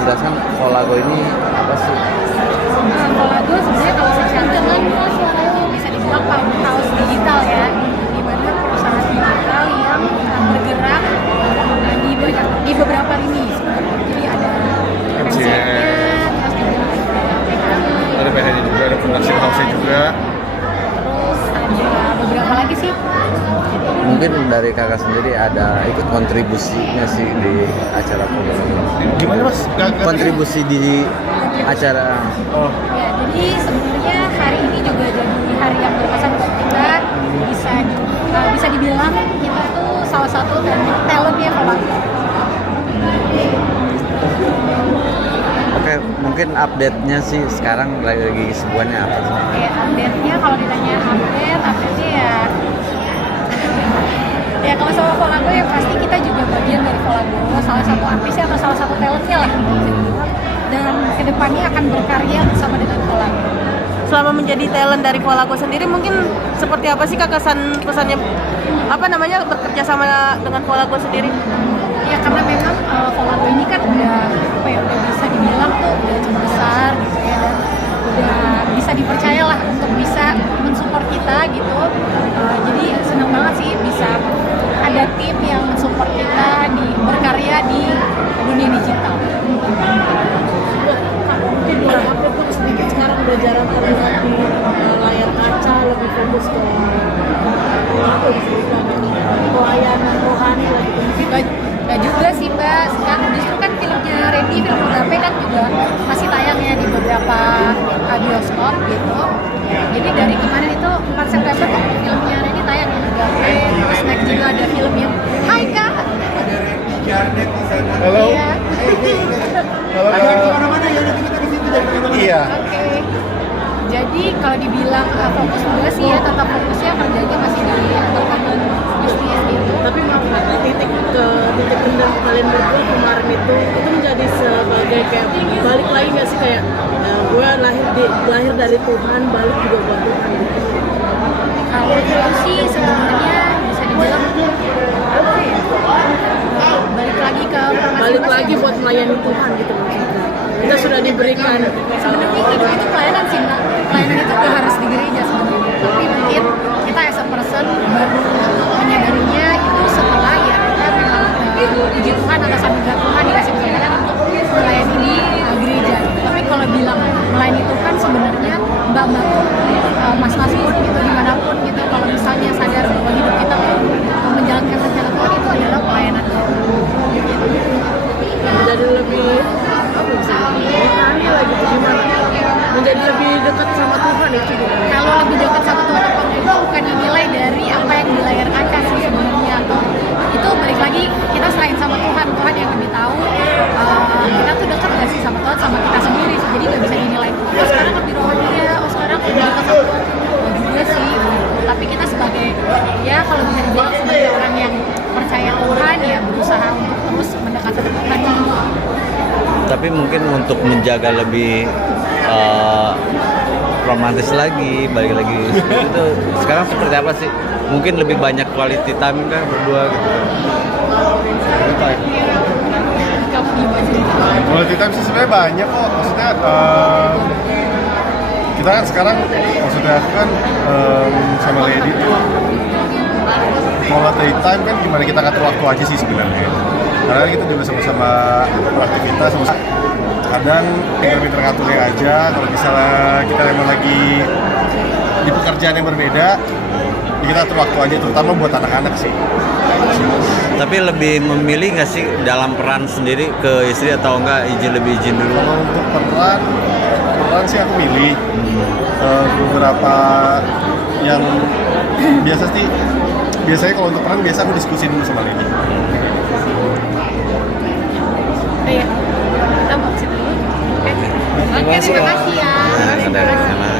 menjelaskan Volago ini apa sih? Volago sebenarnya kalau secara suaranya bisa dibilang powerhouse digital ya, di mana perusahaan digital yang bergerak di beberapa lini sebenarnya. Jadi ada MCN-nya, terus juga ada PHD juga, ada production house-nya juga. terus ada beberapa lagi sih. Mungkin dari kakak sendiri ada ikut kontribusinya sih di acara Volago ini. Gimana mas? Kontribusi di acara. Oh, Ya, jadi sebenarnya hari ini juga jadi hari yang berkesan buat kita. Bisa dibilang kita tuh salah satu talentnya Volago. Oke, mungkin update-nya sih sekarang lagi sebuahnya apa sih? Kayak update-nya, kalau ditanya update-nya ya kalau sama Volago ya pasti kita juga bagian dari Volago, salah satu artisnya atau salah satu talentnya lah gitu. Dan kedepannya akan berkarya bersama dengan Volago. Selama menjadi talent dari Volago sendiri, mungkin seperti apa sih Kak pesannya bekerja sama dengan Volago sendiri? Ya karena memang Volago ini kan udah bisa dibilang tuh udah cukup besar gitu ya, dan udah bisa dipercaya lah untuk bisa mensupport kita gitu. Jadi senang banget sih bisa ada tim yang mensupport kita berkarya di dunia digital. Mungkin update pun sedikit sekarang udah jarang terlihat di layar kaca, lebih fokus ke pelayanan rohani lah gitu. Nah juga sih Mbak, sekarang justru kan filmnya Randy, film Gape kan juga masih tayang ya di beberapa bioskop gitu. Jadi dari kemarin itu 4 September tuh filmnya Randy tayang di Gape, terus next juga ada film yang Hai Kak! halo. Iya. Halo kak. Iya. Oke. Jadi kalau dibilang fokus juga sih ya, tetap fokusnya kerjanya masih di entertainment bisnis gitu. Tapi maaf titik rendah kalian berdua kemarin itu menjadi sebagai kayak balik lagi nggak sih, kayak gue lahir dari Tuhan, balik juga buat Tuhan gitu. Kalau itu sih sebenarnya bisa dibilang apa ya? Balik lagi Buat melayani Tuhan gitu maksudnya. Kita sudah diberikan sebenarnya itu pelayanan sih Mbak. Pelayanan itu gak harus di gereja sebenarnya. Tapi mungkin kita as a person baru menyadarinya itu setelah ya kita memang puji Tuhan atas anugerah Tuhan dikasih kesempatan untuk melayani di gereja. Tapi kalau bilang melayani Tuhan sebenarnya mbak-mbak pun mas-mas pun gitu dimanapun gitu, kalau misalnya sadar bahwa hidup kita menjalankan rencana Tuhan itu adalah pelayanan. menjadi lebih rohani lah gitu, gimana? Menjadi lebih dekat sama Tuhan itu gimana? Kalau lebih dekat sama Tuhan atau enggak itu bukan dinilai dari apa yang di layar kaca sih sebenarnya, atau itu balik lagi kita serahin sama Tuhan yang lebih tahu kita tuh dekat gak sih sama Tuhan, sama kita sendiri. Jadi nggak bisa dinilai oh sekarang lebih rohani ya, oh sekarang lebih dekat sama Tuhan. Nggak juga sih, tapi kita sebagai ya kalau bisa dibilang sebagai orang yang percaya Tuhan ya berusaha untuk terus mendekat sama Tuhan. Tapi mungkin untuk menjaga lebih romantis lagi, balik lagi itu sekarang seperti apa sih? Mungkin lebih banyak quality time kah berdua gitu? Quality time sih sebenarnya banyak kok. Maksudnya kita kan sekarang, maksudnya aku kan sama Lady tuh quality time kan gimana kita ngatur waktu aja sih sebenarnya. Karena kita juga sama-sama beraktivitas, kadang pinter-pinter ngaturnya aja. Kalau misalnya kita emang lagi di pekerjaan yang berbeda, kita atur waktu aja, terutama buat anak-anak sih. Tapi lebih memilih nggak sih dalam peran sendiri ke istri atau enggak izin dulu? Kalau untuk peran sih aku milih beberapa yang biasanya kalau untuk peran biasa aku diskusi dulu sama Lady. Iya, kita mau ke situ dulu. Oke, terima kasih ya. Nah,